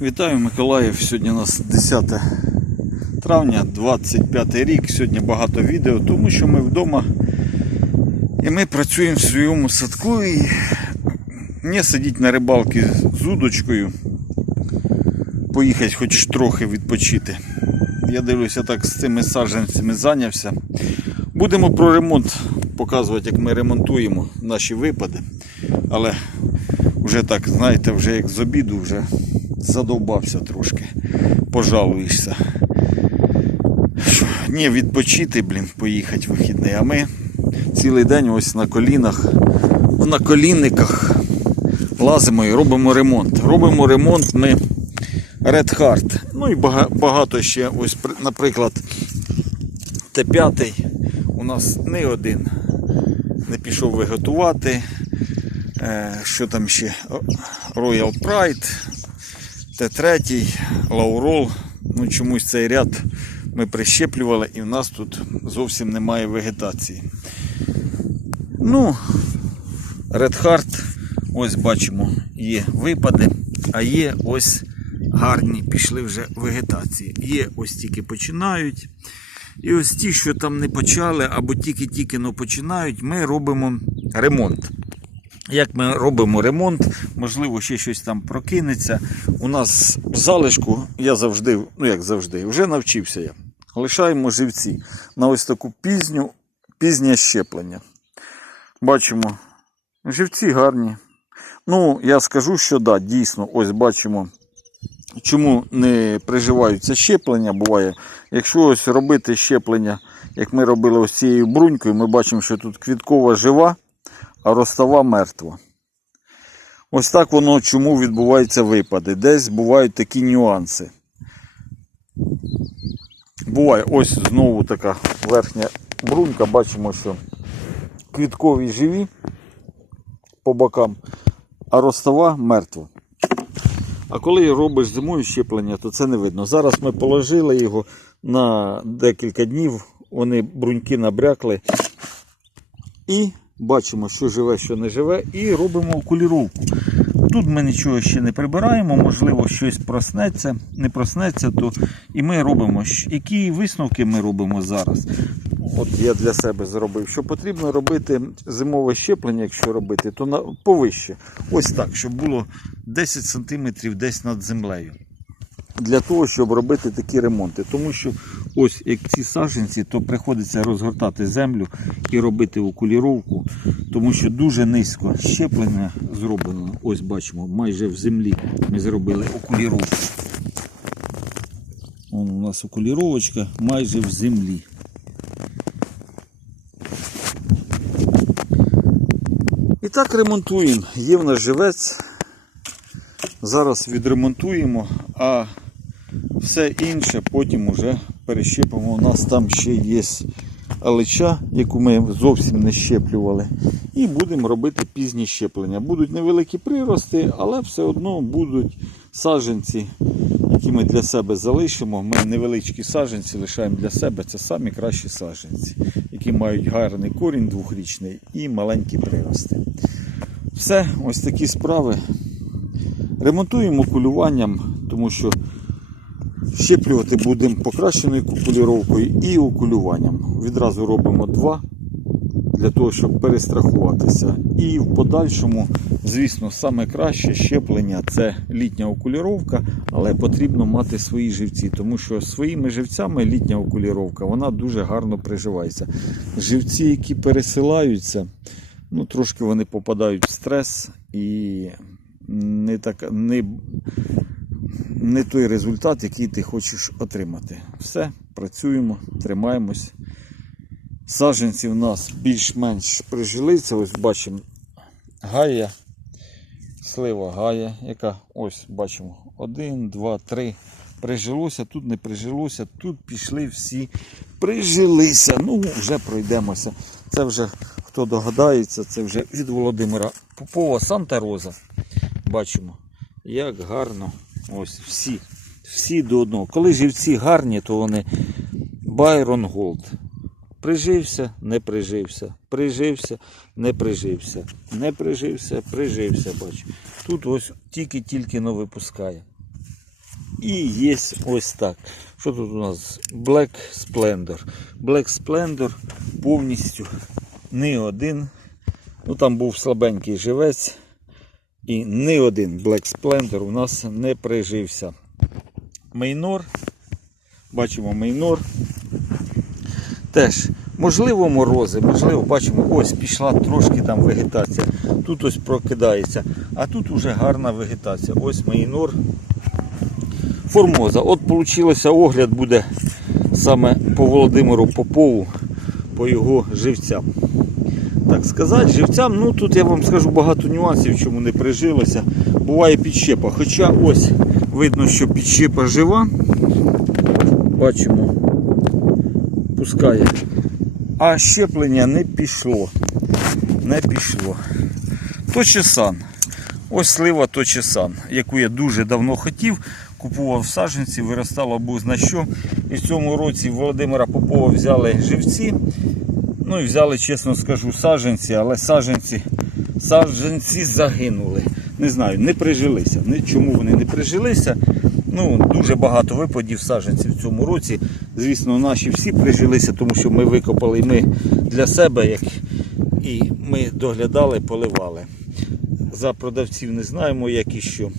Вітаю Миколаїв. Сьогодні у нас 10 травня, 25 рік. Сьогодні багато відео, тому що ми вдома і ми працюємо в своєму садку і не сидіть на рибалці з удочкою, поїхати хоч трохи відпочити. Я дивлюся, так з цими саджанцями зайнявся. Будемо про ремонт показувати, як ми ремонтуємо наші випади. Але вже так, знаєте, вже як з обіду вже задовбався трошки. Пожалуєшся. Ні, відпочити, блін, поїхати вихідний. А ми цілий день ось на колінах, на колінниках лазимо і робимо ремонт. Робимо ремонт ми Red Heart. Ну і багато ще, ось, наприклад, Т5 у нас не один не пішов виготувати. Е, Що там ще? Royal Pride, Т3, Laurol. Ну, чомусь цей ряд ми прищеплювали і в нас тут зовсім немає вегетації. Ну, Heart, ось бачимо, є випади, а є ось гарні пішли вже вегетації. Є ось тільки починають. І ось ті, що там не почали, або тільки-тільки починають, ми робимо ремонт. Як ми робимо ремонт, можливо, ще щось там прокинеться. У нас залишку, я завжди, ну як завжди, вже навчився я. Лишаємо живці на ось таку пізню, пізнє щеплення. Бачимо, живці гарні. Ну, я скажу, що да, дійсно, ось бачимо, чому не приживаються щеплення, буває. Якщо ось робити щеплення, як ми робили ось цією брунькою, ми бачимо, що тут квіткова жива, а ростова мертва. Ось так воно чому відбуваються випади. Десь бувають такі нюанси. Буває ось знову така верхня брунька, бачимо, що квіткові живі по бокам, а ростова мертва. А коли робиш зимою щеплення, то це не видно. Зараз ми положили його на декілька днів, вони бруньки набрякли. І бачимо, що живе, що не живе, і робимо окуліровку. Тут ми нічого ще не прибираємо, можливо, щось проснеться, не проснеться, то і ми робимо. Які висновки ми робимо зараз? От я для себе зробив, що потрібно робити зимове щеплення, якщо робити, то на повище. Ось так, щоб було 10 см десь над землею. Для того, щоб робити такі ремонти. Тому що ось як ці саджанці, то приходиться розгортати землю і робити окуліровку, тому що дуже низько щеплення зроблено. Ось бачимо, майже в землі ми зробили окуліровку. Вон у нас окуліровочка майже в землі. І так ремонтуємо. Є в нас живець. Зараз відремонтуємо, а все інше потім уже перещепимо. У нас там ще є алича, яку ми зовсім не щеплювали. І будемо робити пізні щеплення. Будуть невеликі прирости, але все одно будуть саджанці, які ми для себе залишимо. Ми невеличкі саджанці лишаємо для себе. Це самі кращі саджанці, які мають гарний корінь двохрічний і маленькі прирости. Все, ось такі справи. Ремонтуємо кулюванням, тому що щеплювати будемо покращеною купуліровкою і окулюванням. Відразу робимо два для того, щоб перестрахуватися. І в подальшому, звісно, саме краще щеплення це літня окуліровка, але потрібно мати свої живці, тому що своїми живцями літня окуліровка вона дуже гарно приживається. Живці, які пересилаються, ну трошки вони попадають в стрес і не, так, не, не той результат, який ти хочеш отримати. Все, працюємо, тримаємось. Саджанці в нас більш-менш прижилися. Ось бачимо гая, слива гая, яка ось бачимо один, два, три. Прижилося, тут не прижилося, тут пішли всі, прижилися. Ну, вже пройдемося. Це вже хто догадається, це вже від Володимира Попова Санта Роза. Бачимо, як гарно. Ось всі. Всі до одного. Коли живці гарні, то вони Байрон Голд. Прижився, не прижився. Прижився, не прижився. Не прижився, прижився, бач. Тут ось тільки-тільки но випускає. І є ось так. Що тут у нас? Black Splendor. Black Splendor повністю не один. Ну там був слабенький живець. І ні один Black Splendor у нас не прижився. Мейнор. Бачимо мейнор. Теж, можливо, морози, можливо, бачимо, ось пішла трошки там вегетація. Тут ось прокидається, а тут уже гарна вегетація. Ось мейнор. Формоза. От вийшло, огляд буде саме по Володимиру Попову, по його живцям. Так сказати, живцям, ну тут я вам скажу багато нюансів, чому не прижилося. Буває підщепа. Хоча ось видно, що підщепа жива. Бачимо, пускає. А щеплення не пішло. Не пішло. Точесан. Ось слива Точесан, яку я дуже давно хотів. Купував саджанці, виростало був на що. І в цьому році Володимира Попова взяли живці. Ну і взяли, чесно скажу, саджанці, але саджанці, саджанці загинули. Не знаю, не прижилися. Чому вони не прижилися? Ну, дуже багато випадів саджанців в цьому році. Звісно, наші всі прижилися, тому що ми викопали ми для себе, як і ми доглядали, поливали. За продавців не знаємо, як і що.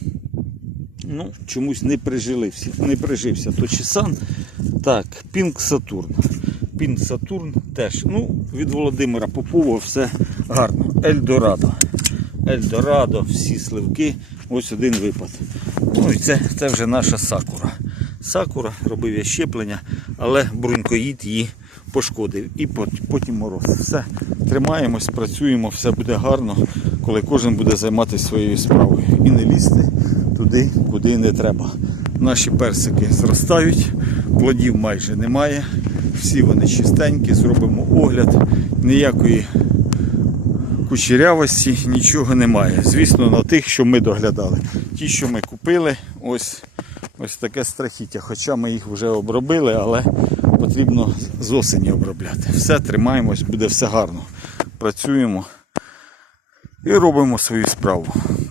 Ну, чомусь не прижилився. Не прижився. То Чесан. Так, Пінк Сатурн. Пінк Сатурн теж. Ну, від Володимира Попова все гарно. Ельдорадо. Ельдорадо, всі сливки. Ось один випад. Ну і це, це вже наша сакура. Сакура, робив я щеплення, але брунькоїд її пошкодив. І потім мороз. Все, тримаємось, працюємо, все буде гарно, коли кожен буде займатися своєю справою. І не лізти туди, куди не треба. Наші персики зростають, плодів майже немає. Всі вони чистенькі, зробимо огляд. Ніякої кучерявості, нічого немає. Звісно, на тих, що ми доглядали. Ті, що ми купили, ось, ось таке страхіття. Хоча ми їх вже обробили, але потрібно з осені обробляти. Все, тримаємось, буде все гарно. Працюємо і робимо свою справу.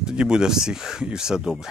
Тоді буде всіх і все добре.